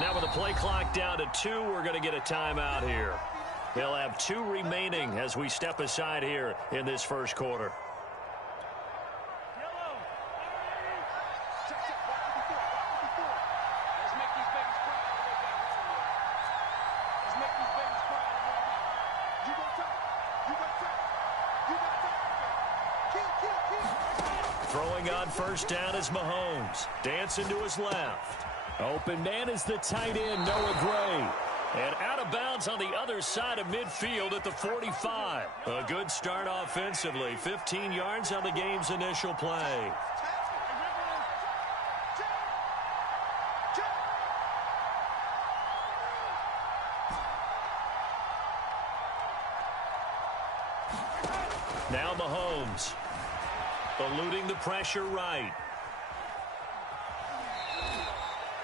Now with the play clock down to 2, we're going to get a timeout here. They'll have 2 remaining as we step aside here in this first quarter. Throwing on first down is Mahomes. Dancing to his left. Open man is the tight end, Noah Gray. And out of bounds on the other side of midfield at the 45. A good start offensively. 15 yards on the game's initial play. Now Mahomes. Eluding the pressure right.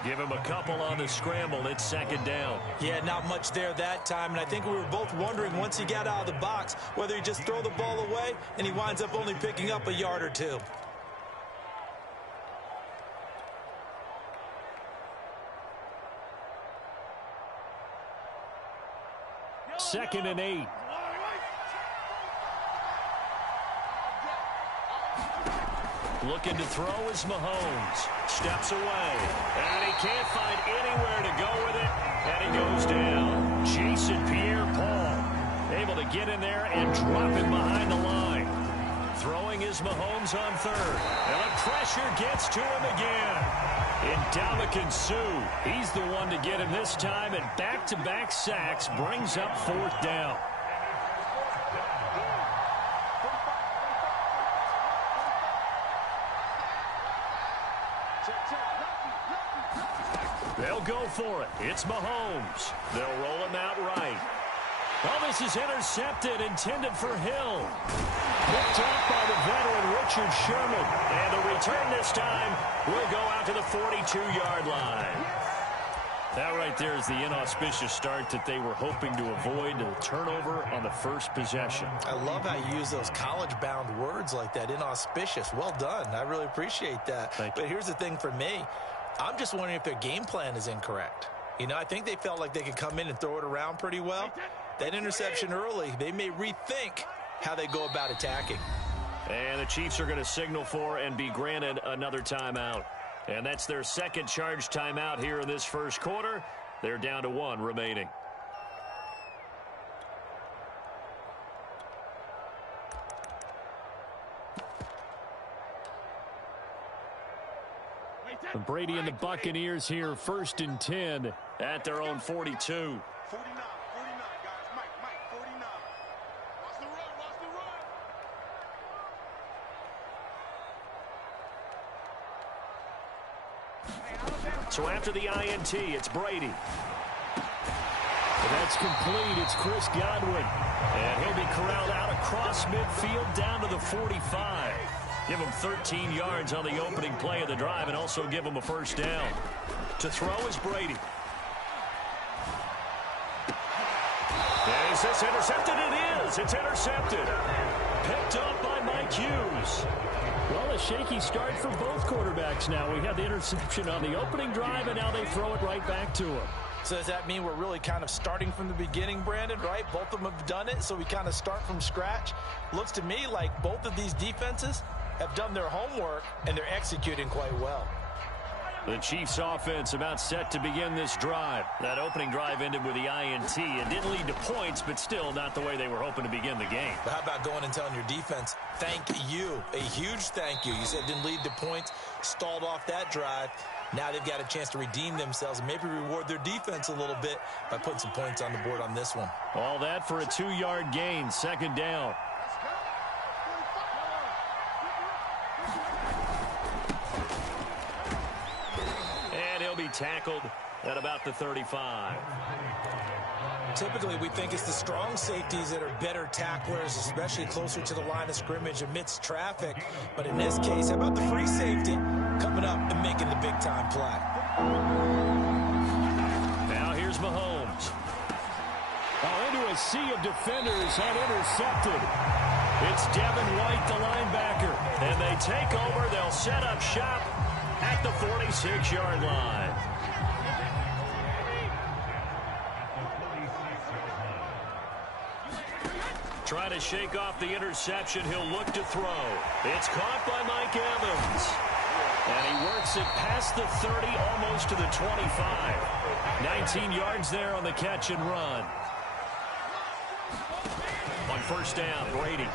Give him a couple on the scramble. It's second down. Yeah, not much there that time. And I think we were both wondering once he got out of the box whether he just throw the ball away and he winds up only picking up a yard or 2. Second and 8. Looking to throw is Mahomes. Steps away. And he can't find anywhere to go with it. And he goes down. Jason Pierre-Paul able to get in there and drop him behind the line. Throwing is Mahomes on third. And the pressure gets to him again. Ndamukong Suh. He's the one to get him this time. And back-to-back sacks brings up fourth down. They'll go for it. It's Mahomes. They'll roll him out right. Oh, this is intercepted, intended for Hill. Picked off by the veteran Richard Sherman. And the return this time will go out to the 42-yard line. That right there is the inauspicious start that they were hoping to avoid, a turnover on the first possession. I love how you use those college-bound words like that, inauspicious. Well done. I really appreciate that. But here's the thing for me. I'm just wondering if their game plan is incorrect. You know, I think they felt like they could come in and throw it around pretty well. That interception early, they may rethink how they go about attacking. And the Chiefs are going to signal for and be granted another timeout. And that's their second charge timeout here in this first quarter. They're down to 1 remaining. Brady and the Buccaneers here, 1st and 10 at their own 42. 49, guys. Mike, 49. Watch the run. So after the INT, it's Brady. That's complete. It's Chris Godwin. And he'll be corralled out across midfield down to the 45. Give him 13 yards on the opening play of the drive and also give him a first down. To throw is Brady. Is this intercepted? It is. It's intercepted. Picked up by Mike Hughes. Well, a shaky start for both quarterbacks now. We had the interception on the opening drive, and now they throw it right back to him. So does that mean we're really kind of starting from the beginning, Brandon, right? Both of them have done it, so we kind of start from scratch. Looks to me like both of these defenses have done their homework, and they're executing quite well. The Chiefs offense about set to begin this drive. That opening drive ended with the INT. It didn't lead to points, but still not the way they were hoping to begin the game. But how about going and telling your defense, thank you, a huge thank you. You said it didn't lead to points, stalled off that drive. Now they've got a chance to redeem themselves and maybe reward their defense a little bit by putting some points on the board on this one. All that for a 2-yard gain, second down. Tackled at about the 35. Typically, we think it's the strong safeties that are better tacklers, especially closer to the line of scrimmage amidst traffic. But in this case, how about the free safety coming up and making the big-time play? Now here's Mahomes. Into a sea of defenders and intercepted. It's Devin White, the linebacker. And they take over. They'll set up shop at the 46-yard line. Trying to shake off the interception. He'll look to throw. It's caught by Mike Evans. And he works it past the 30, almost to the 25. 19 yards there on the catch and run. On first down, Brady.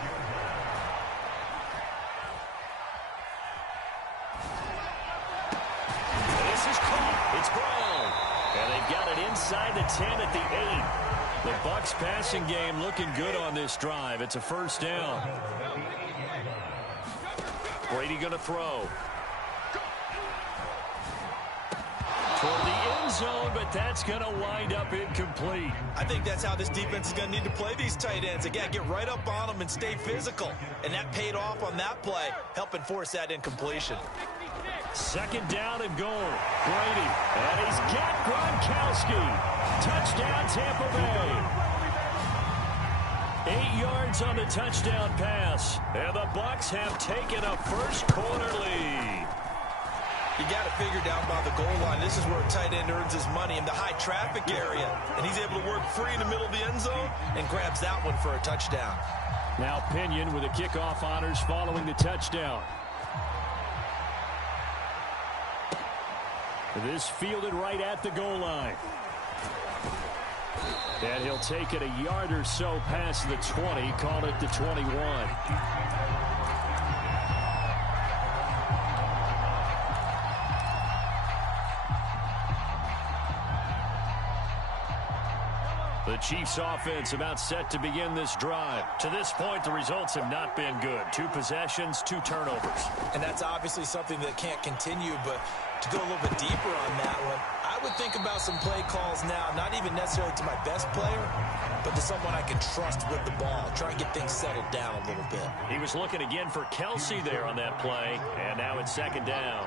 This is caught. It's Brown. And they've got it inside the 10 at the 8. The Bucs passing game looking good on this drive. It's a first down. Brady going to throw. Toward the end zone, but that's going to wind up incomplete. I think that's how this defense is going to need to play these tight ends. They got to get right up on them and stay physical. And that paid off on that play, helping force that incompletion. Second down and goal. Brady. And he's got Gronkowski. Touchdown, Tampa Bay. 8 yards on the touchdown pass. And the Bucs have taken a first quarter lead. You got to figure down by the goal line. This is where a tight end earns his money in the high traffic area. And he's able to work free in the middle of the end zone and grabs that one for a touchdown. Now Pinion with the kickoff honors following the touchdown. This fielded right at the goal line. And he'll take it a yard or so past the 20, call it the 21. The Chiefs offense about set to begin this drive. To this point, the results have not been good. 2 possessions, 2 turnovers. And that's obviously something that can't continue, but to go a little bit deeper on that one, I would think about some play calls now, not even necessarily to my best player, but to someone I can trust with the ball. Try and get things settled down a little bit. He was looking again for Kelsey there on that play, and now it's second down.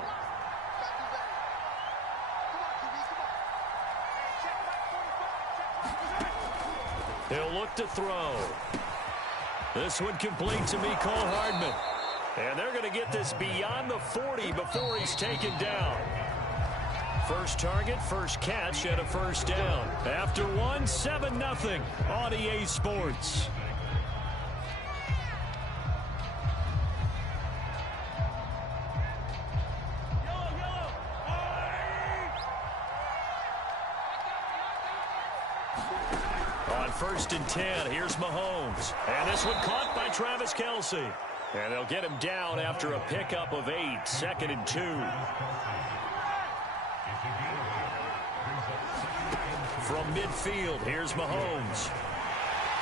He'll look to throw. This one complete to Mecole Hardman. And they're going to get this beyond the 40 before he's taken down. First target, first catch, and a first down. After 7-0 on EA Sports. On 1st and 10, here's Mahomes. And this one caught by Travis Kelce. And they'll get him down after a pickup of 8, 2nd and 2. From midfield, here's Mahomes.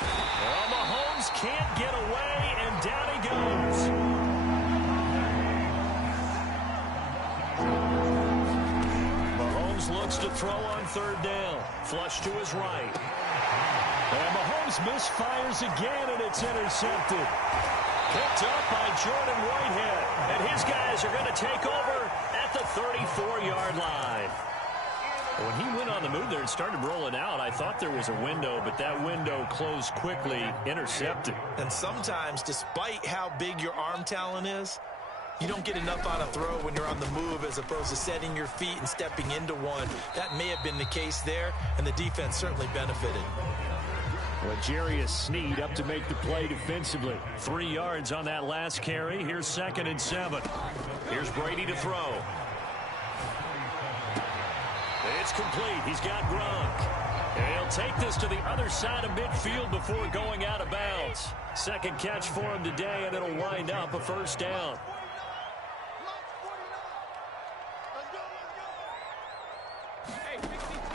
Well, Mahomes can't get away, and down he goes. Mahomes looks to throw on 3rd down. Flush to his right. And Mahomes misfires again, and it's intercepted. Picked up by Jordan Whitehead. And his guys are going to take over at the 34-yard line. When he went on the move there and started rolling out, I thought there was a window, but that window closed quickly, intercepted. And sometimes, despite how big your arm talent is, you don't get enough on a throw when you're on the move as opposed to setting your feet and stepping into one. That may have been the case there, and the defense certainly benefited. L'Jarius Sneed up to make the play defensively. 3 yards on that last carry. Here's 2nd and 7. Here's Brady to throw. It's complete. He's got Gronk. And he'll take this to the other side of midfield before going out of bounds. Second catch for him today, and it'll wind up a first down.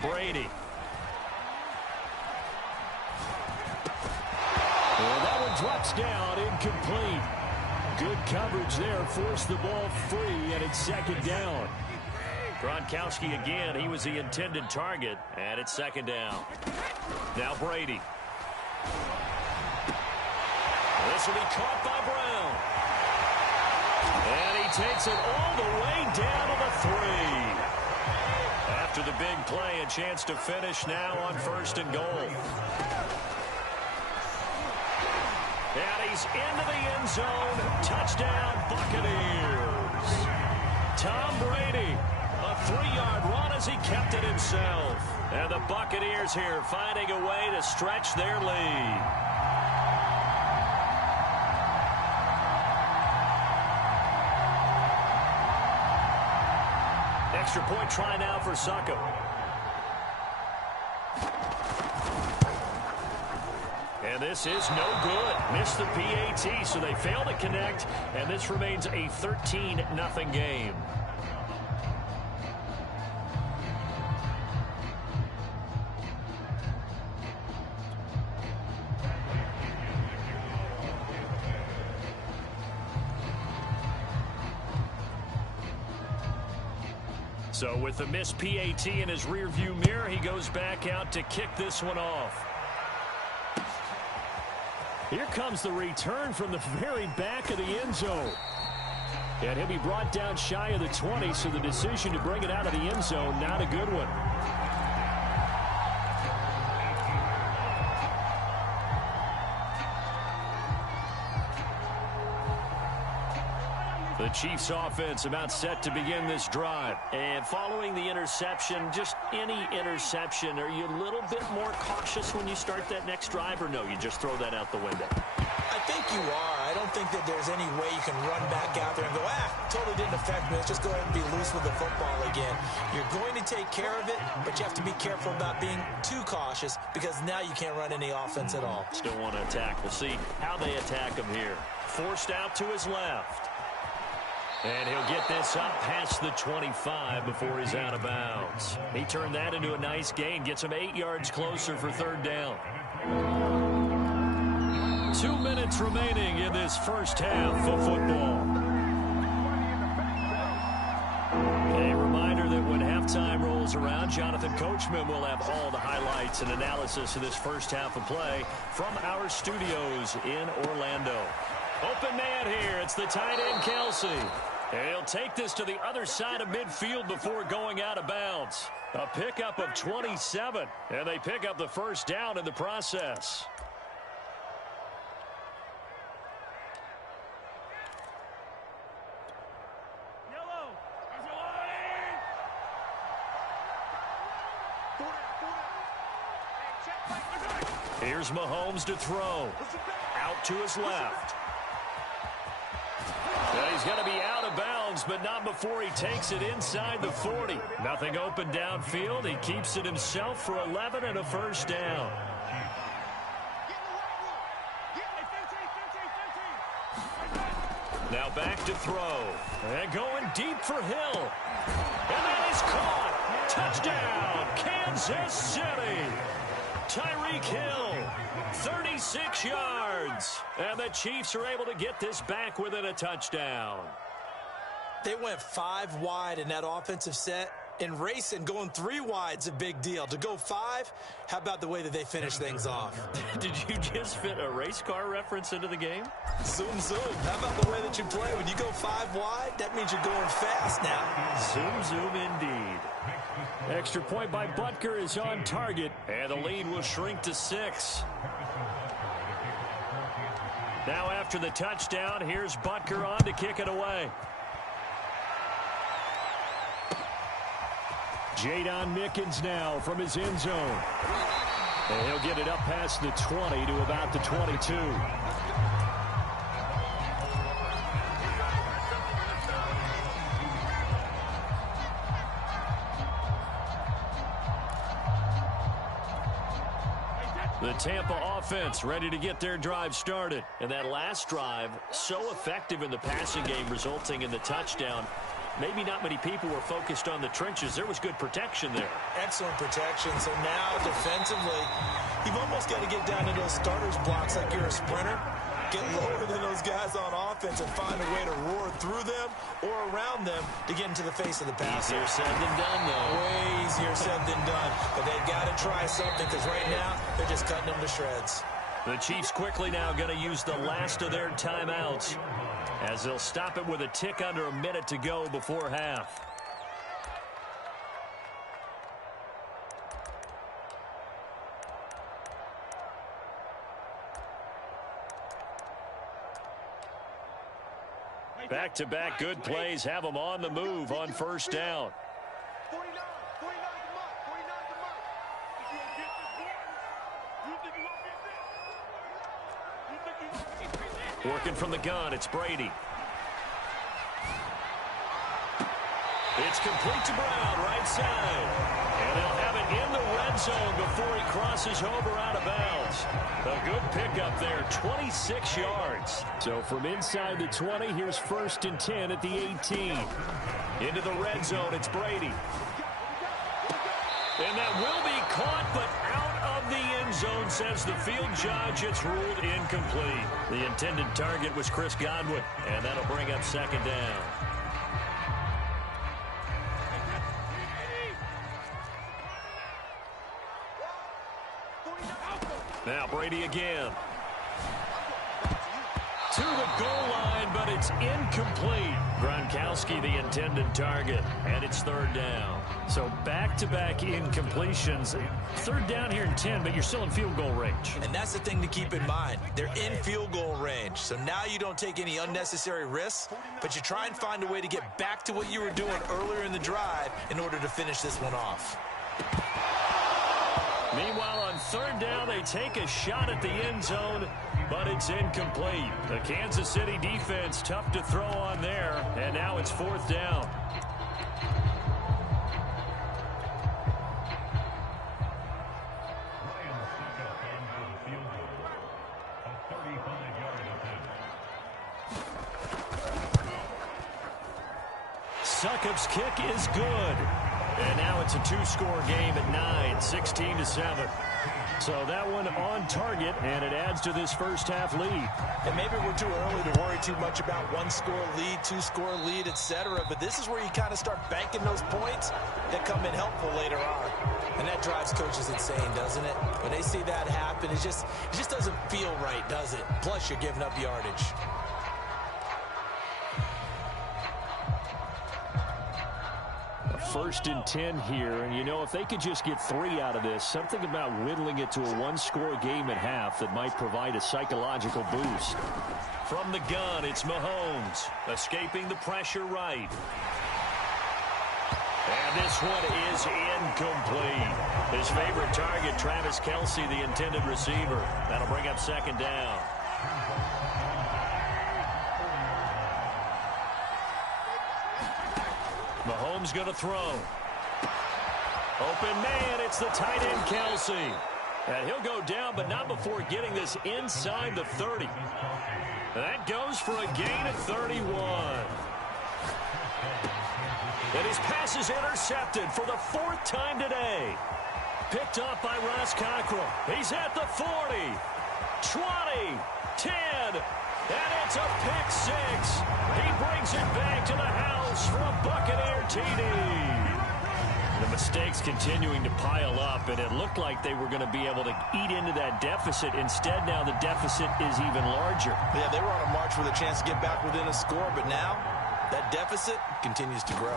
Brady. And that one drops down, incomplete. Good coverage there, forced the ball free, and it's 2nd down. Gronkowski again, he was the intended target, and it's 2nd down. Now Brady. This will be caught by Brown. And he takes it all the way down to the 3. After the big play, a chance to finish now on 1st and goal. And he's into the end zone. Touchdown, Buccaneers. Tom Brady, a 3-yard run as he kept it himself. And the Buccaneers here finding a way to stretch their lead. Extra point try now for Succo. And this is no good. Missed the PAT, so they fail to connect, and this remains a 13-0 game. So with the missed PAT in his rearview mirror, he goes back out to kick this one off. Here comes the return from the very back of the end zone. And he'll be brought down shy of the 20, so the decision to bring it out of the end zone, not a good one. The Chiefs offense about set to begin this drive. And following the interception, just any interception, are you a little bit more cautious when you start that next drive, or no, you just throw that out the window? I think you are. I don't think that there's any way you can run back out there and go, totally didn't affect me. Let's just go ahead and be loose with the football again. You're going to take care of it, but you have to be careful about being too cautious because now you can't run any offense at all. Still want to attack. We'll see how they attack him here. Forced out to his left. And he'll get this up past the 25 before he's out of bounds. He turned that into a nice gain. Gets him 8 yards closer for third down. 2 minutes remaining in this first half of football. A reminder that when halftime rolls around, Jonathan Coachman will have all the highlights and analysis of this first half of play from our studios in Orlando. Open man here. It's the tight end, Kelsey. And he'll take this to the other side of midfield before going out of bounds. A pickup of 27. And they pick up the first down in the process. Here's Mahomes to throw. Out to his left. Well, he's going to be out of bounds, but not before he takes it inside the 40. Nothing open downfield. He keeps it himself for 11 and a first down. Now back to throw. And going deep for Hill. And that is caught. Touchdown, Kansas City. Tyreek Hill, 36 yards. And the Chiefs are able to get this back within a touchdown. They went 5 wide in that offensive set. And racing, going 3 wide's a big deal. To go 5, how about the way that they finish things off? Did you just fit a race car reference into the game? Zoom, zoom. How about the way that you play? When you go 5 wide, that means you're going fast now. Zoom, zoom indeed. Extra point by Butker is on target, and the lead will shrink to 6. Now after the touchdown, here's Butker on to kick it away. Jadon Mickens now from his end zone. And he'll get it up past the 20 to about the 22. The Tampa offense ready to get their drive started. And that last drive, so effective in the passing game, resulting in the touchdown. Maybe not many people were focused on the trenches. There was good protection there. Excellent protection. So now defensively, you've almost got to get down to those starters blocks like you're a sprinter. Get lower than those guys on offense and find a way to roar through them or around them to get into the face of the passer. Easier said than done, though. Way easier said than done. But they've got to try something because right now they're just cutting them to shreds. The Chiefs quickly now going to use the last of their timeouts as they'll stop it with a tick under a minute to go before half. Back-to-back good plays have them on the move on first down. 49 to mark, 49 to mark. You think you're going to get this? Working from the gun, it's Brady. It's complete to Brown, right side. And they'll have it in the red zone before he crosses over out of bounds. A good pickup there, 26 yards. So from inside the 20, here's 1st and 10 at the 18. Into the red zone, it's Brady. And that will be caught, but out of the end zone, says the field judge. It's ruled incomplete. The intended target was Chris Godwin, and that'll bring up 2nd down. Now Brady again. To the goal line, but it's incomplete. Gronkowski, the intended target, and it's 3rd down. So back-to-back incompletions. 3rd down here in 10, but you're still in field goal range. And that's the thing to keep in mind. They're in field goal range. So now you don't take any unnecessary risks, but you try and find a way to get back to what you were doing earlier in the drive in order to finish this one off. Meanwhile, on 3rd down, they take a shot at the end zone, but it's incomplete. The Kansas City defense tough to throw on there, and now it's 4th down. Succop's kick is good. And now it's a 2-score game at 9, 16-7. So that one on target, and it adds to this first-half lead. And maybe we're too early to worry too much about 1-score lead, 2-score lead, etc. But this is where you kind of start banking those points that come in helpful later on. And that drives coaches insane, doesn't it? When they see that happen, it just doesn't feel right, does it? Plus, you're giving up yardage. First and 10 here, and you know, if they could just get 3 out of this, something about whittling it to a 1-score game at half that might provide a psychological boost. From the gun, it's Mahomes, escaping the pressure right. And this one is incomplete. His favorite target, Travis Kelce, the intended receiver. That'll bring up 2nd down. Mahomes going to throw. Open man, it's the tight end Kelce. And he'll go down, but not before getting this inside the 30. That goes for a gain of 31. And his pass is intercepted for the 4th time today. Picked up by Ross Cockrell. He's at the 40, 20, 10, and it's a pick 6. He brings it back to the house for a Buccaneer TD. The mistakes continuing to pile up, and it looked like they were going to be able to eat into that deficit. Instead, now the deficit is even larger. Yeah, they were on a march with a chance to get back within a score, but now that deficit continues to grow.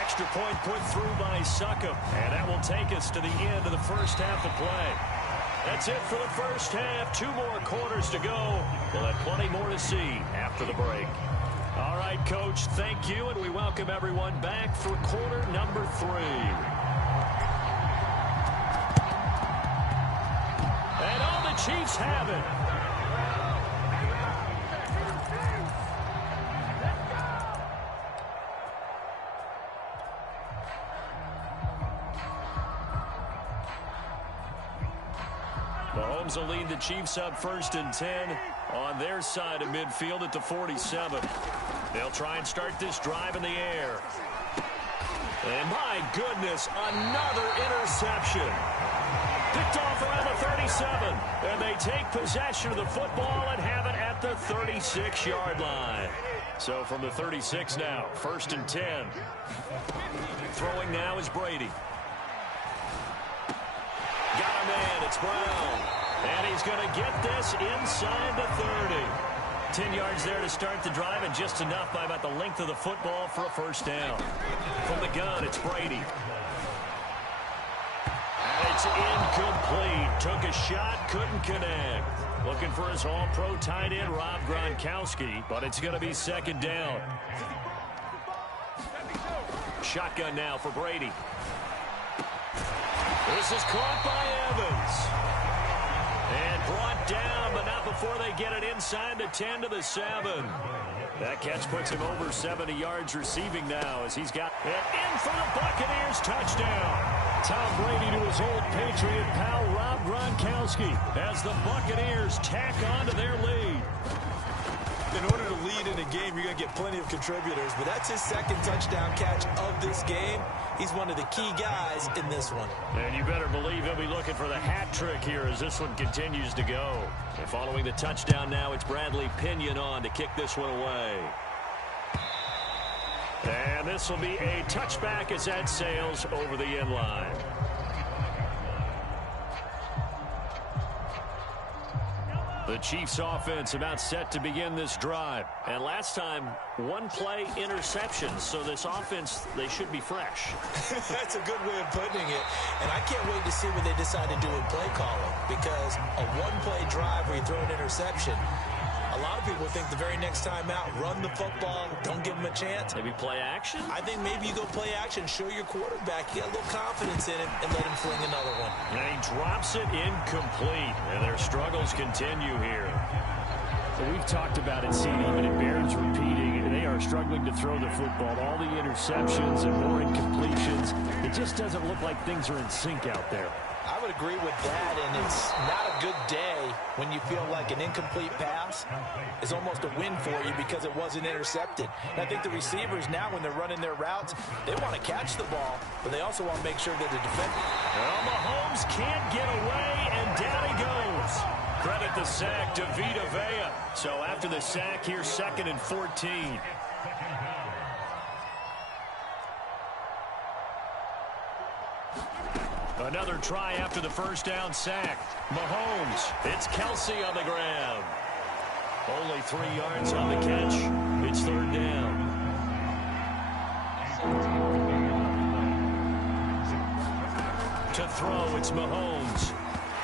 Extra point put through by Succop, and that will take us to the end of the first half of play. That's it for the first half. 2 more quarters to go. We'll have plenty more to see after the break. All right, Coach, thank you, and we welcome everyone back for quarter number 3. And all the Chiefs have it. Mahomes will lead the Chiefs up 1st and 10 on their side of midfield at the 47. They'll try and start this drive in the air. And my goodness, another interception. Picked off around the 37. And they take possession of the football and have it at the 36-yard line. So from the 36 now, 1st and 10. Throwing now is Brady. Got a man, it's Brown. And he's going to get this inside the 30. 10 yards there to start the drive, and just enough by about the length of the football for a 1st down. From the gun, it's Brady. It's incomplete. Took a shot, couldn't connect. Looking for his all-pro tight end, Rob Gronkowski, but it's going to be 2nd down. Shotgun now for Brady. This is caught by Evans. And brought down, but not before they get it inside the 10 to the 7. That catch puts him over 70 yards receiving now as he's got it in for the Buccaneers touchdown. Tom Brady to his old Patriot pal Rob Gronkowski as the Buccaneers tack on to their lead. In order to lead in a game, you're going to get plenty of contributors, but that's his second touchdown catch of this game. He's one of the key guys in this one. And you better believe he'll be looking for the hat trick here as this one continues to go. And following the touchdown now, it's Bradley Pinion on to kick this one away. And this will be a touchback as that sails over the end line. The Chiefs offense about set to begin this drive. And last time, one play interception. So this offense, they should be fresh. That's a good way of putting it. And I can't wait to see what they decide to do in play calling. Because a one-play drive where you throw an interception, a lot of people think the very next time out, run the football, don't give him a chance. Maybe play action? I think maybe you go play action, show your quarterback, you got a little confidence in him, and let him fling another one. And he drops it incomplete, and their struggles continue here. Well, we've talked about it, CD, but it bears repeating. They are struggling to throw the football. All the interceptions and more incompletions. It just doesn't look like things are in sync out there. I would agree with that, and it's not a good day when you feel like an incomplete pass is almost a win for you because it wasn't intercepted. And I think the receivers now, when they're running their routes, they want to catch the ball, but they also want to make sure that the defender. Well, Mahomes can't get away, and down he goes. Credit the sack to Vita Vea. So after the sack, here's 2nd and 14. Another try after the first down sack. Mahomes. It's Kelsey on the ground. Only 3 yards on the catch. It's 3rd down. To throw, it's Mahomes.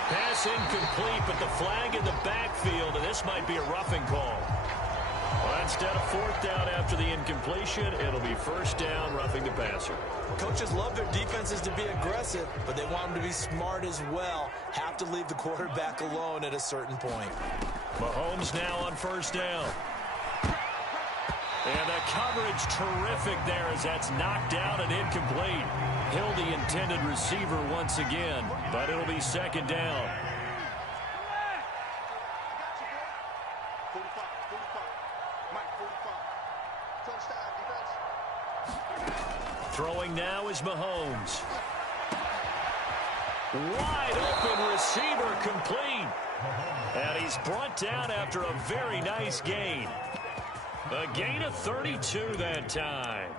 Pass incomplete, but the flag in the backfield, and this might be a roughing call. Well, instead of 4th down after the incompletion, it'll be 1st down, roughing the passer. Coaches love their defenses to be aggressive, but they want them to be smart as well. Have to leave the quarterback alone at a certain point. Mahomes now on 1st down. And the coverage terrific there as that's knocked out and incomplete. Hill the intended receiver once again, but it'll be 2nd down. 45, 45. Mike, 45. Touchdown, defense. Throwing now is Mahomes. Wide open receiver complete. And he's brought down after a very nice gain. A gain of 32 that time.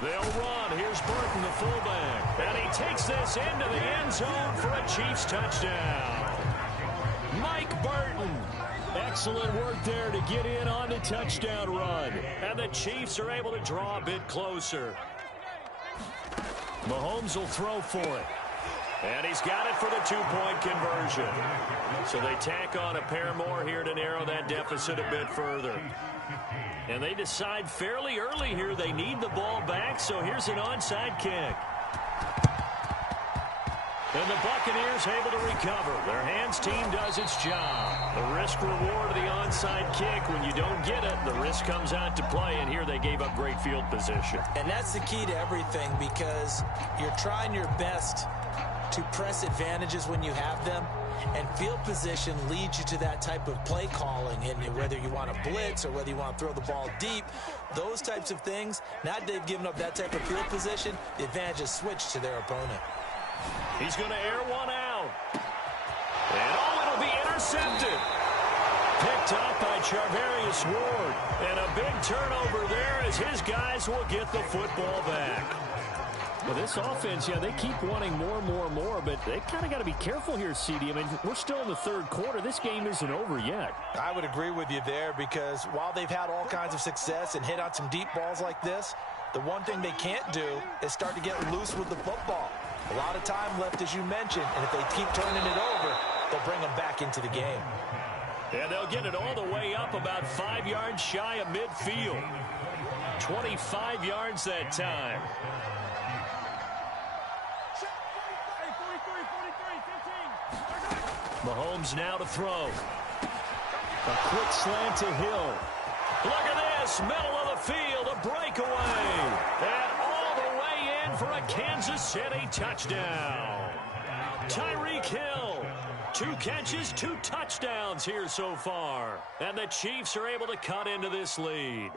They'll run. Here's Burton, the fullback. And he takes this into the end zone for a Chiefs touchdown. Mike Burton. Excellent work there to get in on the touchdown run. And the Chiefs are able to draw a bit closer. Mahomes will throw for it. And he's got it for the 2-point conversion. So they tack on a pair more here to narrow that deficit a bit further. And they decide fairly early here they need the ball back, so here's an onside kick. And the Buccaneers able to recover. Their hands team does its job. The risk-reward of the onside kick, when you don't get it, the risk comes out to play, and here they gave up great field position. And that's the key to everything because you're trying your best to press advantages when you have them. And field position leads you to that type of play calling. And whether you want to blitz or whether you want to throw the ball deep, those types of things, now that they've given up that type of field position, the advantage is switched to their opponent. He's going to air one out. And it'll be intercepted. Picked up by Charvarius Ward. And a big turnover there as his guys will get the football back. Well, this offense, they keep wanting more, but they kind of got to be careful here, CD. I mean, we're still in the 3rd quarter. This game isn't over yet. I would agree with you there because while they've had all kinds of success and hit on some deep balls like this, the one thing they can't do is start to get loose with the football. A lot of time left, as you mentioned, and if they keep turning it over, they'll bring them back into the game. And they'll get it all the way up about 5 yards shy of midfield. 25 yards that time. Mahomes now to throw. A quick slant to Hill. Look at this, middle of the field, a breakaway. And all the way in for a Kansas City touchdown. Tyreek Hill. 2 catches, 2 touchdowns here so far. And the Chiefs are able to cut into this lead.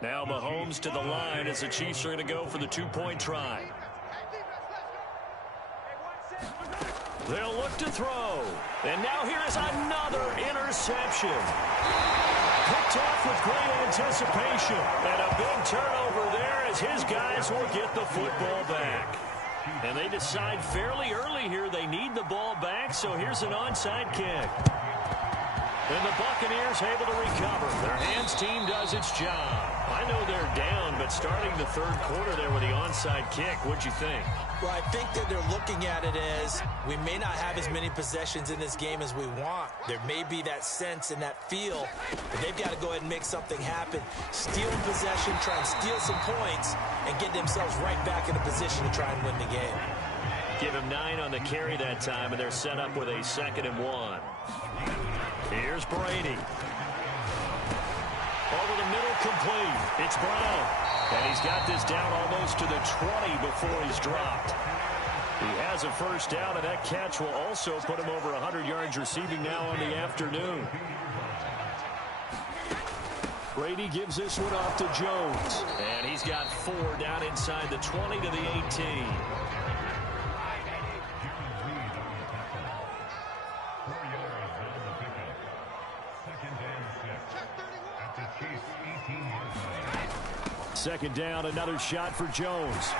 Now Mahomes to the line as the Chiefs are going to go for the 2-point try. They'll look to throw. And now here is another interception. Picked off with great anticipation. And a big turnover there as his guys will get the football back. And they decide fairly early here they need the ball back, so here's an onside kick. And the Buccaneers able to recover. Their hands team does its job. I know they're down, but starting the third quarter there with the onside kick, what'd you think? Well, I think that they're looking at it as we may not have as many possessions in this game as we want. There may be that sense and that feel, but they've got to go ahead and make something happen. Steal possession, try and steal some points, and get themselves right back in a position to try and win the game. Give him 9 on the carry that time, and they're set up with a 2nd and 1. Here's Brady. Over the middle, complete. It's Brown. And he's got this down almost to the 20 before he's dropped. He has a first down, and that catch will also put him over 100 yards receiving now on the afternoon. Brady gives this one off to Jones. And he's got 4 down inside the 20 to the 18. Second down, another shot for Jones.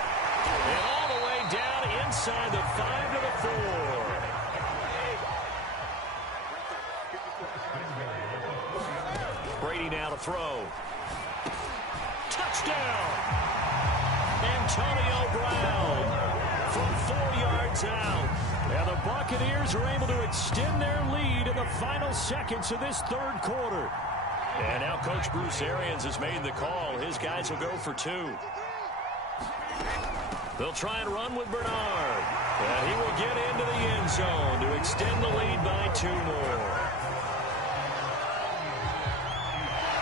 And all the way down inside the 5 to the 4. Brady now to throw. Touchdown! Antonio Brown from 4 yards out. And the Buccaneers are able to extend their lead in the final seconds of this third quarter. And now Coach Bruce Arians has made the call. His guys will go for 2. They'll try and run with Bernard. And he will get into the end zone to extend the lead by 2 more.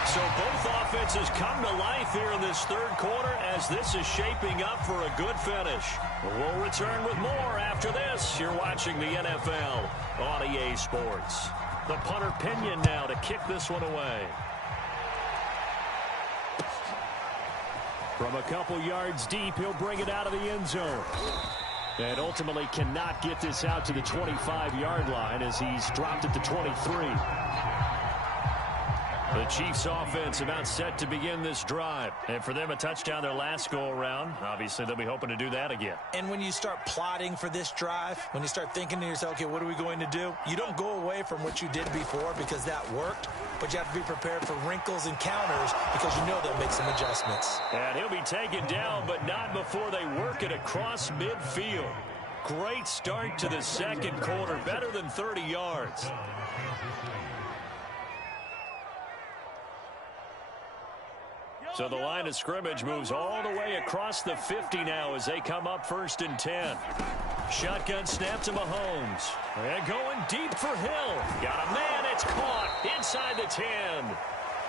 So both offenses come to life here in this third quarter as this is shaping up for a good finish. We'll return with more after this. You're watching the NFL on EA Sports. The punter Pinion now to kick this one away. From a couple yards deep, he'll bring it out of the end zone. And ultimately cannot get this out to the 25-yard line as he's dropped at the 23. The Chiefs offense about set to begin this drive. And for them, a touchdown their last go-around. Obviously, they'll be hoping to do that again. And when you start plotting for this drive, when you start thinking to yourself, okay, what are we going to do? You don't go away from what you did before because that worked, but you have to be prepared for wrinkles and counters because you know they'll make some adjustments. And he'll be taken down, but not before they work it across midfield. Great start to the second quarter, better than 30 yards. So the line of scrimmage moves all the way across the 50 now as they come up 1st and 10. Shotgun snap to Mahomes. And going deep for Hill. Got a man, it's caught inside the 10.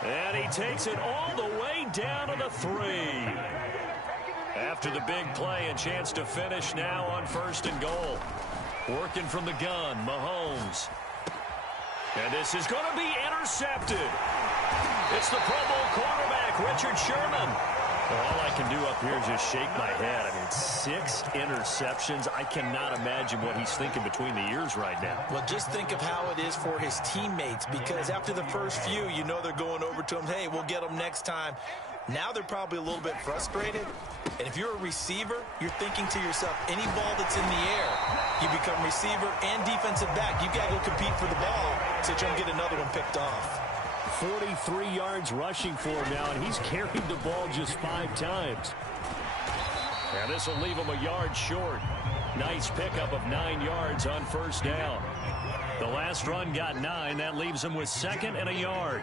And he takes it all the way down to the 3. After the big play, a chance to finish now on 1st and goal. Working from the gun, Mahomes. And this is going to be intercepted. It's the Pro Bowl quarterback, Richard Sherman. Well, all I can do up here is just shake my head. I mean, 6 interceptions. I cannot imagine what he's thinking between the ears right now. Well, just think of how it is for his teammates, because after the first few, you know they're going over to him, hey, we'll get them next time. Now they're probably a little bit frustrated. And if you're a receiver, you're thinking to yourself, any ball that's in the air, you become receiver and defensive back. You've got to go compete for the ball so you don't get another one picked off. 43 yards rushing for him now, and he's carried the ball just 5 times. And this will leave him a yard short. Nice pickup of 9 yards on first down. The last run got 9. That leaves him with 2nd and a yard.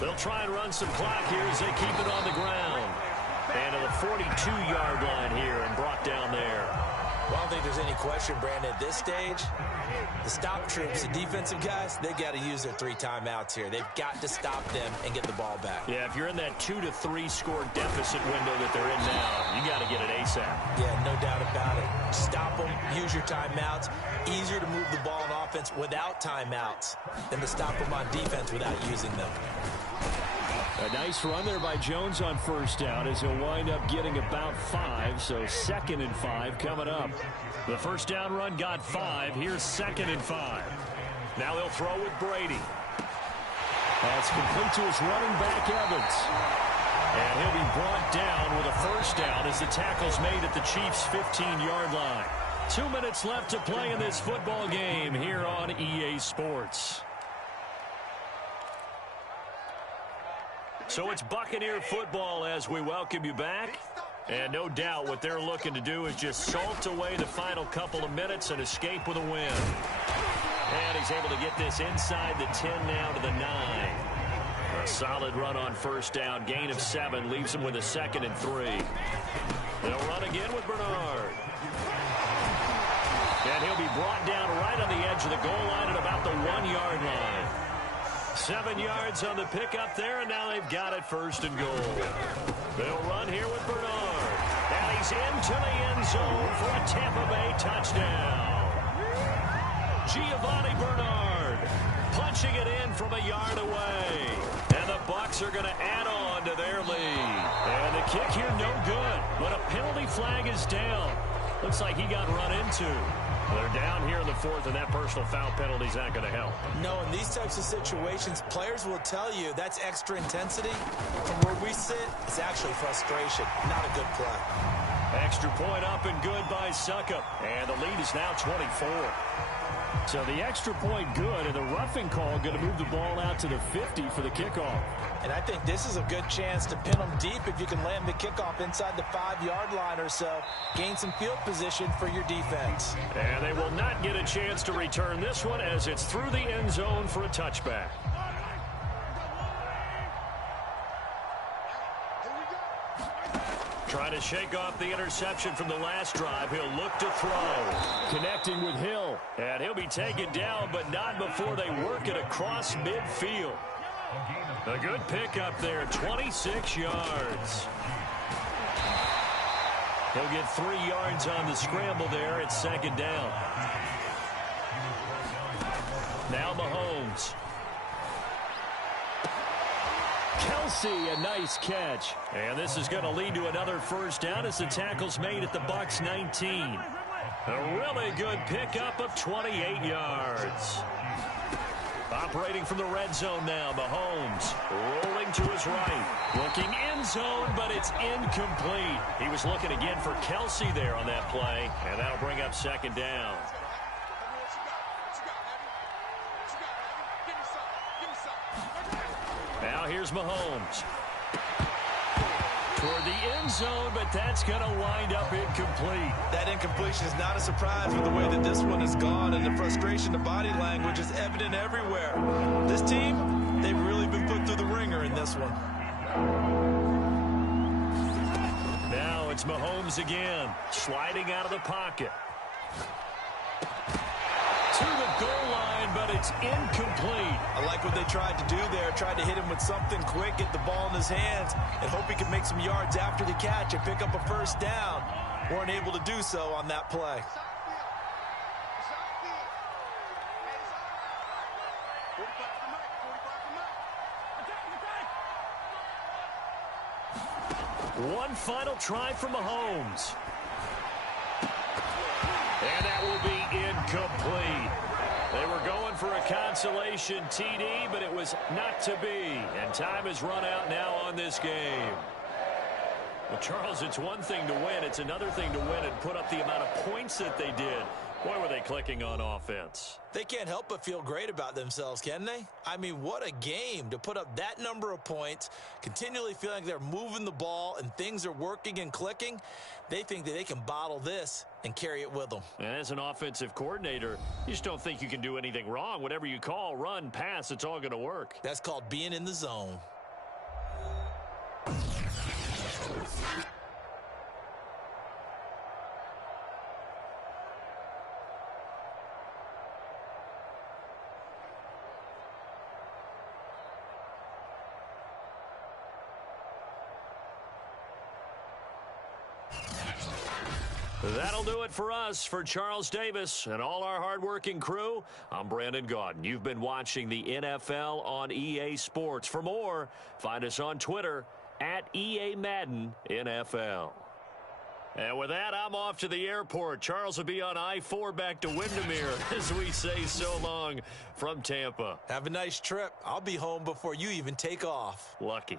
They'll try and run some clock here as they keep it on the ground. And to the 42-yard line here and brought down there. Well, I don't think there's any question, Brandon, at this stage, the stop troops, the defensive guys, they got to use their 3 timeouts here. They've got to stop them and get the ball back. Yeah, if you're in that 2 to 3 score deficit window that they're in now, you got to get it ASAP. Yeah, no doubt about it. Stop them, use your timeouts. Easier to move the ball on offense without timeouts than to stop them on defense without using them. A nice run there by Jones on first down as he'll wind up getting about 5, so 2nd and 5 coming up. The first down run got 5. Here's 2nd and 5. Now they'll throw with Brady. That's complete to his running back, Evans. And he'll be brought down with a first down as the tackle's made at the Chiefs' 15-yard line. 2 minutes left to play in this football game here on EA Sports. So it's Buccaneer football as we welcome you back. And no doubt what they're looking to do is just salt away the final couple of minutes and escape with a win. And he's able to get this inside the 10 now to the 9. A solid run on first down. Gain of 7 leaves him with a 2nd and 3. They'll run again with Bernard. And he'll be brought down right on the edge of the goal line at about the 1-yard line. 7 yards on the pickup there, and now they've got it 1st and goal. They'll run here with Bernard. And he's into the end zone for a Tampa Bay touchdown. Giovanni Bernard punching it in from a yard away. And the Bucs are going to add on to their lead. And the kick here no good, but a penalty flag is down. Looks like he got run into. They're down here in the 4th, and that personal foul penalty is not going to help. No, in these types of situations, players will tell you that's extra intensity. From where we sit, it's actually frustration, not a good play. Extra point up and good by Suckup. And the lead is now 24. So the extra point good, and the roughing call going to move the ball out to the 50 for the kickoff. And I think this is a good chance to pin them deep if you can land the kickoff inside the 5-yard line or so. Gain some field position for your defense. And they will not get a chance to return this one as it's through the end zone for a touchback. Trying to shake off the interception from the last drive. He'll look to throw. Connecting with Hill. And he'll be taken down, but not before they work it across midfield. A good pickup there, 26 yards. He'll get 3 yards on the scramble there at 2nd down. Now Mahomes. Kelsey, a nice catch. And this is going to lead to another first down as the tackle's made at the Bucs 19. A really good pickup of 28 yards. Operating from the red zone now, Mahomes rolling to his right. Looking end zone, but it's incomplete. He was looking again for Kelsey there on that play, and that'll bring up 2nd down. Now here's Mahomes. Toward the end zone, but that's going to wind up incomplete. That incompletion is not a surprise with the way that this one has gone, and the frustration, the body language is evident everywhere. This team, they've really been put through the ringer in this one. Now it's Mahomes again, sliding out of the pocket. To the goal line, but it's incomplete. I like what they tried to do there. Tried to hit him with something quick, get the ball in his hands, and hope he can make some yards after the catch and pick up a first down. Weren't able to do so on that play. One final try from Mahomes. And that will be incomplete. They were going for a consolation TD, but it was not to be. And time has run out now on this game. Well, Charles, it's one thing to win. It's another thing to win and put up the amount of points that they did. Boy, were they clicking on offense. They can't help but feel great about themselves, can they? I mean, what a game to put up that number of points, continually feeling like they're moving the ball and things are working and clicking. They think that they can bottle this and carry it with them. And as an offensive coordinator, you just don't think you can do anything wrong. Whatever you call, run, pass, it's all going to work. That's called being in the zone. That'll do it for us. For Charles Davis and all our hardworking crew, I'm Brandon Gaudin. You've been watching the NFL on EA Sports. For more, find us on Twitter at EA Madden NFL. And with that, I'm off to the airport. Charles will be on I-4 back to Windermere as we say so long from Tampa. Have a nice trip. I'll be home before you even take off. Lucky.